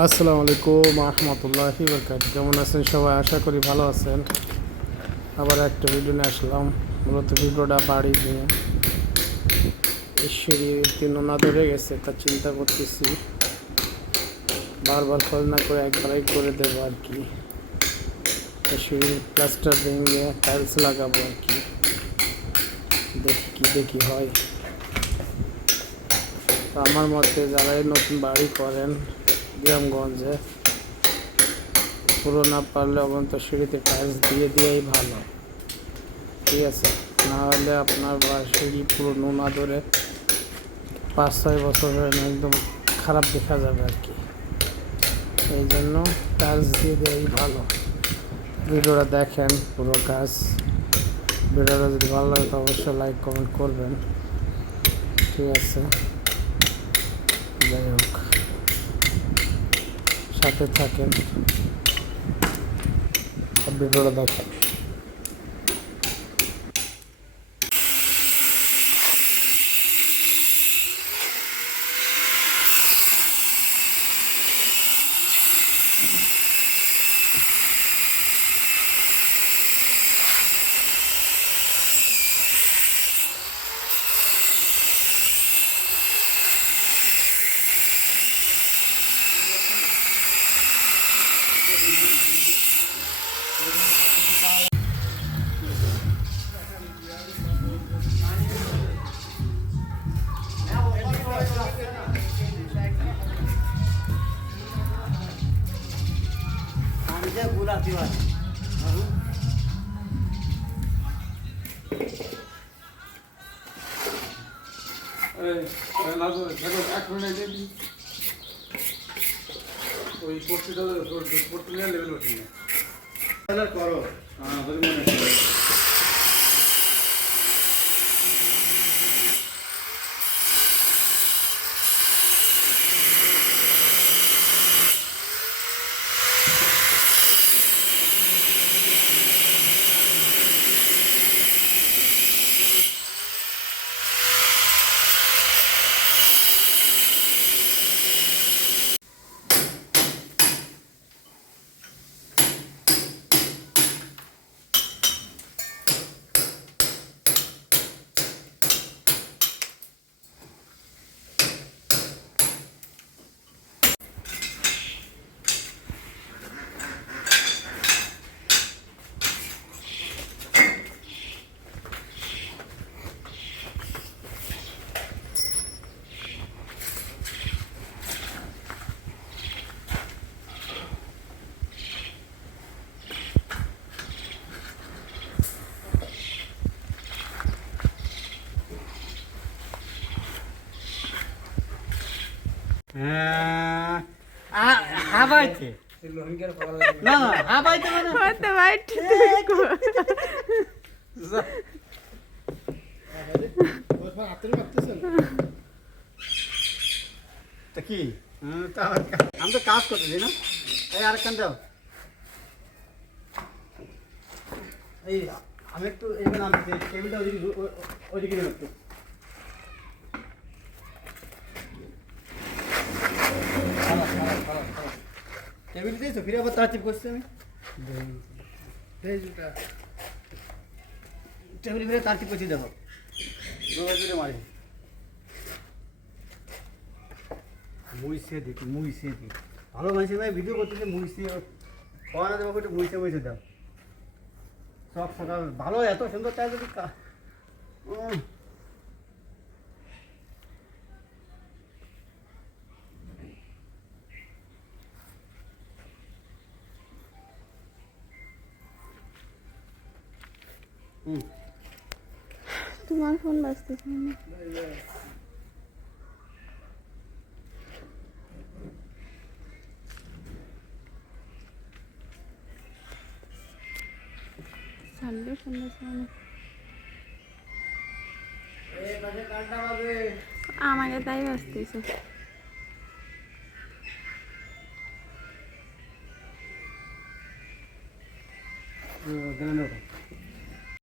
আসসালামু আলাইকুম রহমতুল্লাহি বরকাত। কেমন আছেন সবাই? আশা করি ভালো আছেন। আবার একটা ভিডিও নিয়ে আসলাম। মূলত ভিডিওটা বাড়ি নিয়ে সিঁড়ি নোনা ধরে গেছে, তা চিন্তা করতেছি বারবার খোঁজ না করে একবারই করে দেবো আর কি। সিঁড়ির প্লাস্টার ভেঙে টাইলস লাগাবো আর কি। দেখি হয়। তো আমার মতে যারা নতুন বাড়ি করেন গ্রামগঞ্জে, পুরো না পারলে অবন্ত সিঁড়িতে টাইলস দিয়েই ভালো, ঠিক আছে? না হলে আপনার সিঁড়ি পুরো নোনা ধরে 5-6 বছর একদম খারাপ দেখা যাবে আর কি। এই জন্য টাইলস দিয়ে দেওয়াই ভালো। ভিডিওটা দেখেন পুরো কাজ। ভিডিওটা যদি ভালো লাগে তো অবশ্যই লাইক কমেন্ট করবেন, ঠিক আছে? যাই হোক, সাথে থাকেন, ভিডিওটা দেখেন। ওই পড়তে লেভেল ওঠে না করো। হাবাইতে না হাবাইতে মানে হতে বাইট তা কি আমি তো কাজ করতেছি না। এই আরেকখান দাও। এই আমি একটু এখানে আমি টেবিলটা ওইদিকে নেব একটু। টেবিল দিয়েছো ফিরে আবার তাড়াতাড়ি করছি আমি টেবিল ফিরে তাড়াতাড়ি করছি। দেখো ফিরে মারি মুইসে দিই ভালো মানুষের ভাই ভিডিও করতেছে মুইসে খাওয়া না দেবো একটু মুইসে দাও। সব সকাল ভালো এত সুন্দর চাই যদি তোমার ফোন বাজতেছে না। ছাড়লে ফোন বাজছে না, আমাকে তাই বাজতেছে। গ্রামের